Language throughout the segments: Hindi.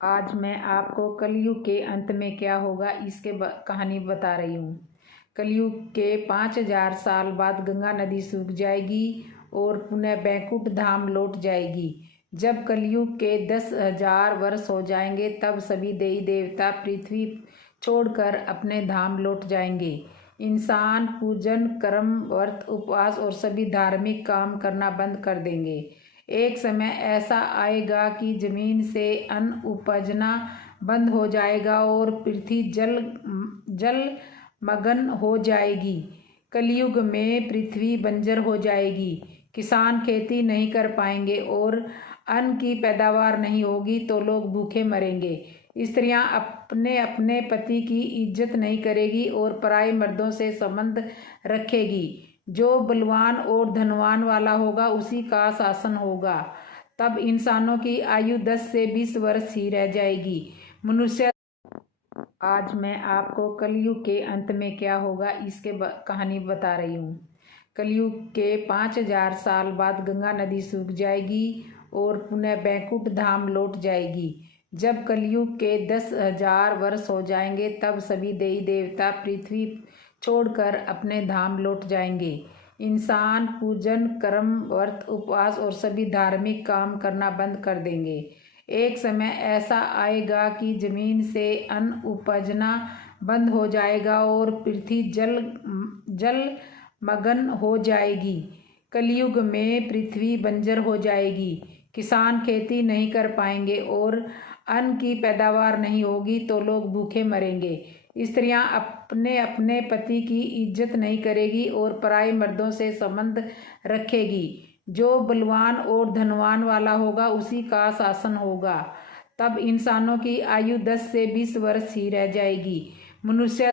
आज मैं आपको कलयुग के अंत में क्या होगा इसके कहानी बता रही हूँ। कलयुग के 5000 साल बाद गंगा नदी सूख जाएगी और पुनः बैकुंठ धाम लौट जाएगी। जब कलयुग के 10,000 वर्ष हो जाएंगे तब सभी देवी देवता पृथ्वी छोड़कर अपने धाम लौट जाएंगे। इंसान पूजन, कर्म, व्रत, उपवास और सभी धार्मिक काम करना बंद कर देंगे। एक समय ऐसा आएगा कि जमीन से अन्न उपजना बंद हो जाएगा और पृथ्वी जल मग्न हो जाएगी। कलयुग में पृथ्वी बंजर हो जाएगी, किसान खेती नहीं कर पाएंगे और अन्न की पैदावार नहीं होगी तो लोग भूखे मरेंगे। स्त्रियां अपने अपने पति की इज्जत नहीं करेगी और पराये मर्दों से संबंध रखेगी। जो बलवान और धनवान वाला होगा उसी का शासन होगा। तब इंसानों की आयु 10 से 20 वर्ष ही रह जाएगी। मनुष्य आज मैं आपको कलयुग के अंत में क्या होगा इसके कहानी बता रही हूँ। कलयुग के 5000 साल बाद गंगा नदी सूख जाएगी और पुनः बैकुंठ धाम लौट जाएगी। जब कलयुग के 10,000 वर्ष हो जाएंगे तब सभी देवी देवता पृथ्वी छोड़कर अपने धाम लौट जाएंगे। इंसान पूजन, कर्म, व्रत, उपवास और सभी धार्मिक काम करना बंद कर देंगे। एक समय ऐसा आएगा कि जमीन से अन्न उपजना बंद हो जाएगा और पृथ्वी जल मग्न हो जाएगी। कलयुग में पृथ्वी बंजर हो जाएगी, किसान खेती नहीं कर पाएंगे और अन्न की पैदावार नहीं होगी तो लोग भूखे मरेंगे। स्त्रियां अपने अपने पति की इज्जत नहीं करेगी और पराये मर्दों से संबंध रखेगी। जो बलवान और धनवान वाला होगा उसी का शासन होगा। तब इंसानों की आयु 10 से 20 वर्ष ही रह जाएगी। मनुष्य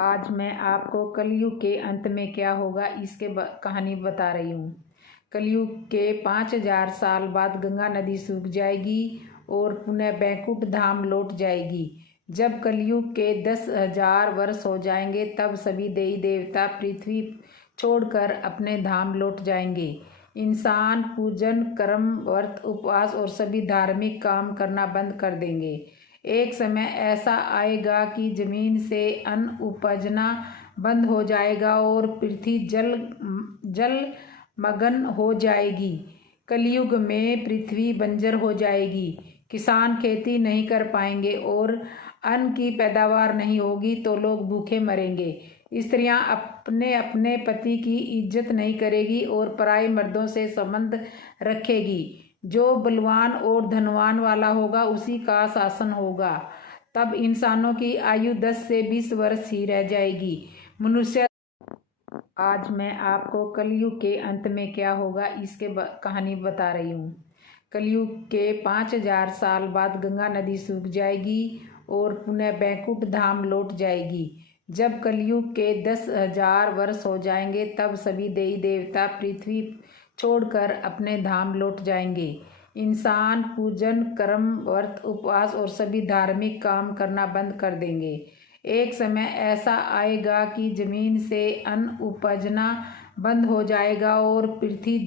आज मैं आपको कलयुग के अंत में क्या होगा इसके कहानी बता रही हूँ। कलयुग के 5000 साल बाद गंगा नदी सूख जाएगी और पुनः बैकुंठ धाम लौट जाएगी। जब कलयुग के 10,000 वर्ष हो जाएंगे तब सभी देवी देवता पृथ्वी छोड़कर अपने धाम लौट जाएंगे। इंसान पूजन, कर्म, व्रत, उपवास और सभी धार्मिक काम करना बंद कर देंगे। एक समय ऐसा आएगा कि जमीन से अन्न उपजना बंद हो जाएगा और पृथ्वी जल मग्न हो जाएगी। कलयुग में पृथ्वी बंजर हो जाएगी, किसान खेती नहीं कर पाएंगे और अन्न की पैदावार नहीं होगी तो लोग भूखे मरेंगे। स्त्रियां अपने अपने पति की इज्जत नहीं करेगी और पराये मर्दों से संबंध रखेगी। जो बलवान और धनवान वाला होगा उसी का शासन होगा। तब इंसानों की आयु 10 से 20 वर्ष ही रह जाएगी। मनुष्य आज मैं आपको कलयुग के अंत में क्या होगा इसके कहानी बता रही हूँ। कलयुग के 5000 साल बाद गंगा नदी सूख जाएगी और पुनः बैकुंठ धाम लौट जाएगी। जब कलयुग के 10,000 वर्ष हो जाएंगे तब सभी देवी देवता पृथ्वी छोड़कर अपने धाम लौट जाएंगे। इंसान पूजन, कर्म, व्रत, उपवास और सभी धार्मिक काम करना बंद कर देंगे। एक समय ऐसा आएगा कि जमीन से अन्न उपजना बंद हो जाएगा और पृथ्वी